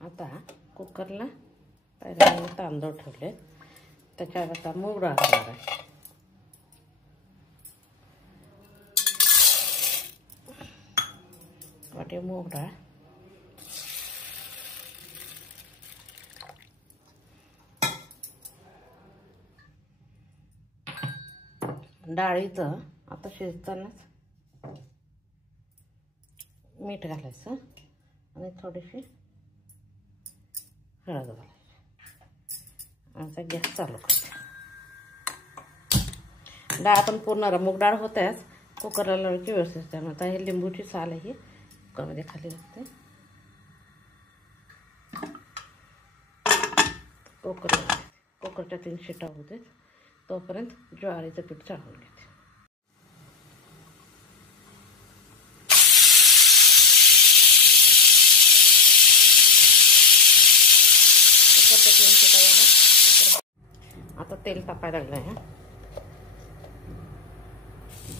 आता कुकरला पहिल्यांदा तांदूळ ठेवले, त्याच्यावर आता मूग डाळ घालणार आहे. वाटी मूग डाळ, डाळीचं आता शिजतानाच मीठ घालायचं आणि थोडीशी हळद घालायची. आता गॅस चालू करायचा. डाळ पण पूर्ण मूग डाळ होतेच, कुकरला लावायची व्यवस्थित. त्यामुळे आता हे लिंबूची साल आहे, कुकरमध्ये खाली लागते. कुकरच्या 3 शिट्या होते तोपर्यंत ज्वारीचं पीठ चाळून घेते. कुकरच्या 3 शिट्या झाल्या. आता तेल तापायला लागलं आहे.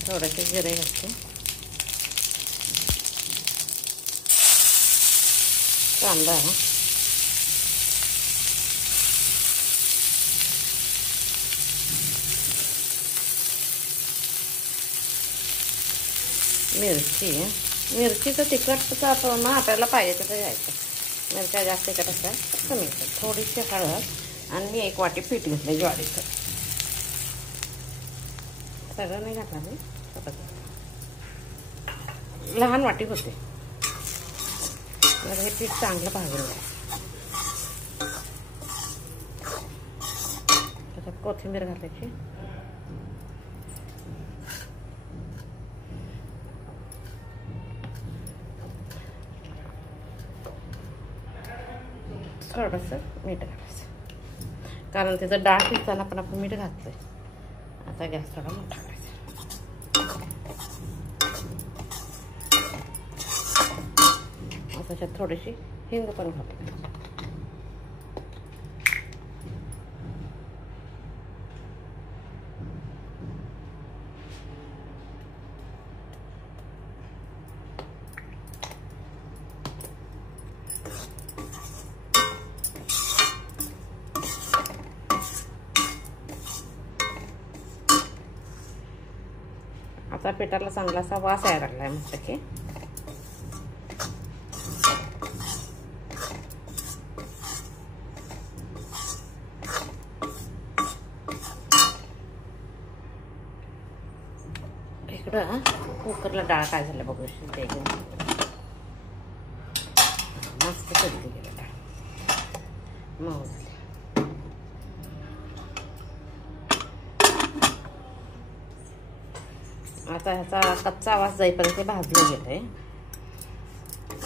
थोडेसे जिरे घालते, कांदा आहे, मिरचीचं तिखट आपण आपल्याला पाहिजे तसं घ्यायचं. मिरच्या जास्त तिखट असतात कमी येतात. थोडीशी हळद आणि मी 1 वाटी पीठ घेतलं ज्वारीचं. सगळं नाही घातलं मी, लहान वाटी होते. हे पीठ चांगलं भाजून घ्यायचं. त्याच्यात कोथिंबीर घालायची. थोडंसं मीठ घालायचं, कारण त्याचं डाळ शिजताना पण आपण मीठ घातलंय. आता गॅस थोडा मोठा करायचा. त्याच्यात थोडीशी हिंग पण घालायची. आता पिठाला चांगलासा वास यायला लागलाय मस्त की. इकडं कुकरला डाळ काय झालं बघू शिजते. मस्त शिजली गेली डाळ, मऊ झाली. आता ह्याचा कच्चा वास जाईपर्यंत ते भाजलं गेलंय.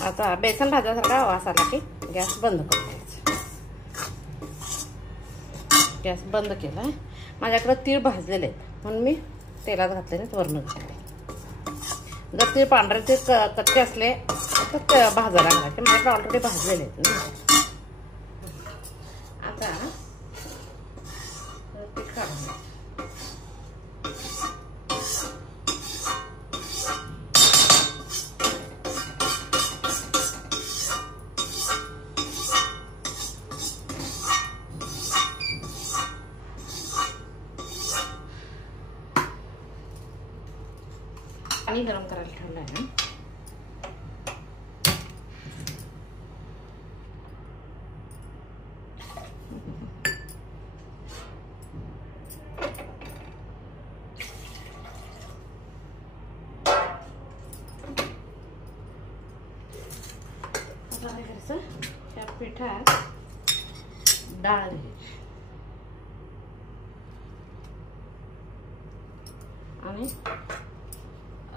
आता बेसन भाजल्यासारखा वास आला की गॅस बंद करून द्यायचा. गॅस बंद केलाय. माझ्याकडे तीळ भाजलेले आहेत म्हणून मी तेलात घातले नाहीत, वरून घातले. जर तीळ पांढरे ते कच्चे असले तर भाजायला घालायचे. माझ्याकडे ऑलरेडी भाजलेले आहेत ना. आता पीठ काढून पाणी गरम करायला ठेवलं आहे. आता काय करायचं, त्या पिठात डाळ घ्यायची आणि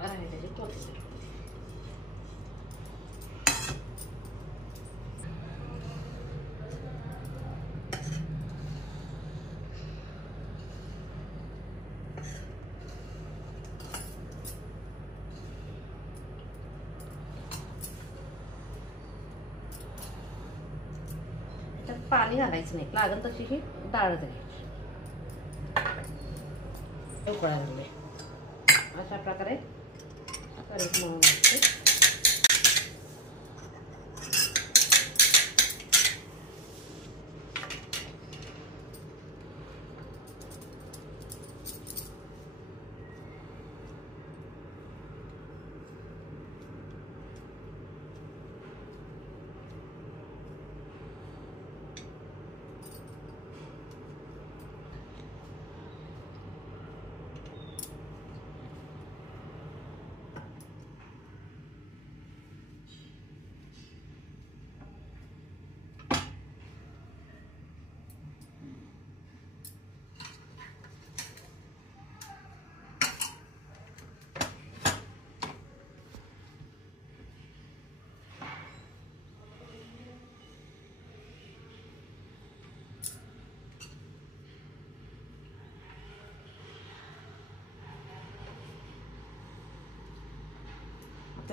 राहिलेली कोथिंबीर. त्यात पाणी घालायचं नाही, लागेल तशी ही डाळ द्यायची. उकळायला लागले अशा प्रकारे कणिक मळून घ्यायची.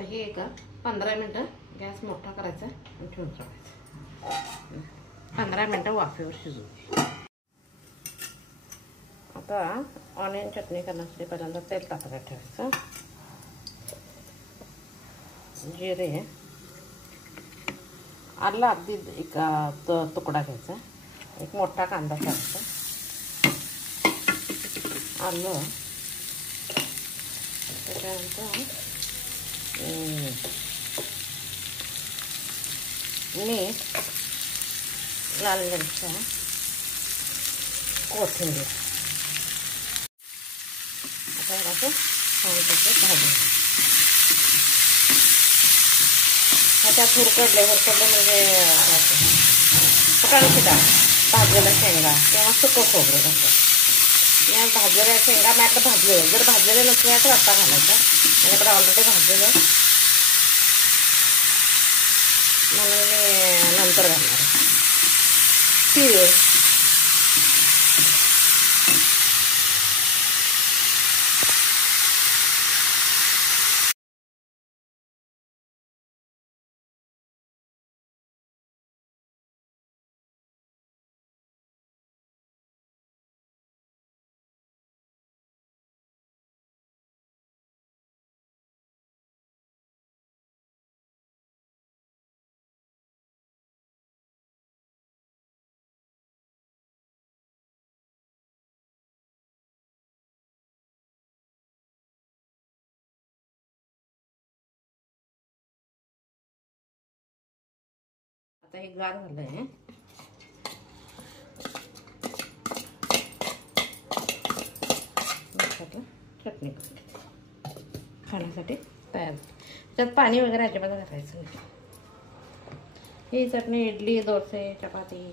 हे का 15 मिनटं गॅस मोठा करायचा आणि ठेवून ठेवायचा. 15 मिनटं वाफेवर शिजू. आता ऑनियन चटणी करण्यासाठी पहिल्यांदा तेल तापवायला ठेवायचं. जिरे, आलं अगदी एक तुकडा घ्यायचा, एक मोठा कांदा घ्यायचा, आलं, त्याच्यानंतर मीठ, लाल मिरच्या, कोथिंबीर. आता असं छानपैकी भाजून त्यात हुरकडले म्हणजे फुटाण्याची डाळ, भाजलेला शेंगा किंवा सुकं खोबरं घालतात. मी भाजलेल्या शेंगा माझ्याकडे भाजलेलं, जर भाजलेले नसले तर रस्ता घालायचा. माझ्याकडे ऑलरेडी भाजलेलं म्हणून मी नंतर घालणार. तीळ, आता हे गार झालंय. चटणी खाण्यासाठी तयार. त्यात पाणी वगैरे अजिबात घालायचं नाही. ही चटणी इडली, डोसे, चपाती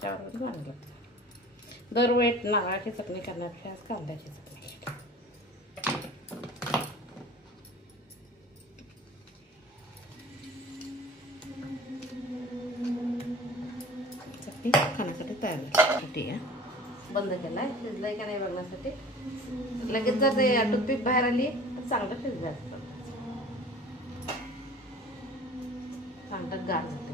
त्यावर चांगली लागते. दरवेळेस नारळाची चटणी करण्यापेक्षा आज कांद्याची चटणी. चटणी खाण्यासाठी तयार आहे. बंद केला आहे. शिजलंय का नाही बघण्यासाठी. लगेच जर ते टूथपिक बाहेर आली तर चांगलं शिजलं असतं. चांगलं गार झाले.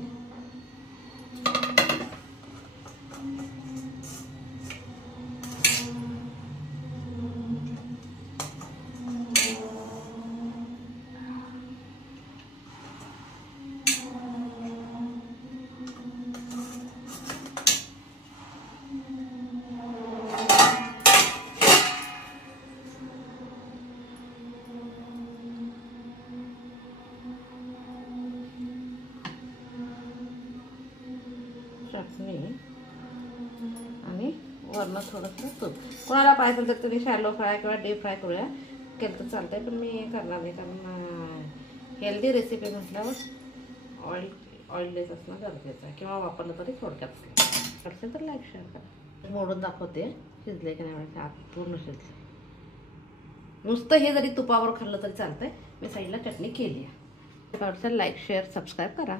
चटणी आणि वरनं थोडंसं तूप. कोणाला पाहिजे तर तुम्ही शॅलो फ्राय किंवा डीप फ्राय करूया केलं तर चालतंय, पण मी करणार नाही कारण हेल्दी रेसिपी म्हटल्यावर ऑइललेस असणं गरजेचं आहे. किंवा वापरलं तरी थोडक्यात असेल तर लाईक शेअर करा. मोडून दाखवते शिजले की नाही. आत पूर्ण शिजले. नुसतं हे जरी तुपावर खाल्लं तरी चालतंय. मी साईडला चटणी केली आहे. लाईक शेअर सबस्क्राईब करा.